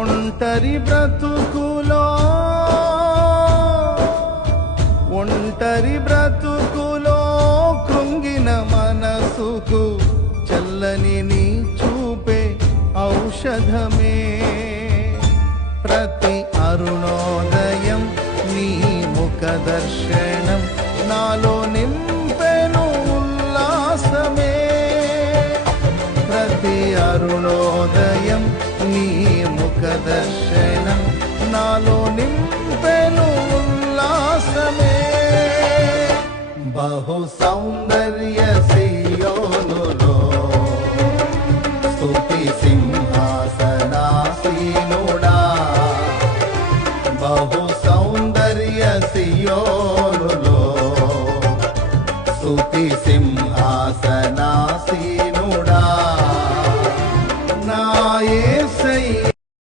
ఒంటరి బ్రతుకులో కృంగిన మనసుకు చల్లని నీ చూపే ఔషధమే. ప్రతి అరుణోదయం నీ ముఖ దర్శనం నాలో నింపెను ఉల్లాసమే. ప్రతి అరుణోదయం నీ ముఖ దర్శనం నాలో నింపెను ఉల్లాసమే. బహు సౌందర్య సియోనులో స్తుతి సింహాసనాసీనుడా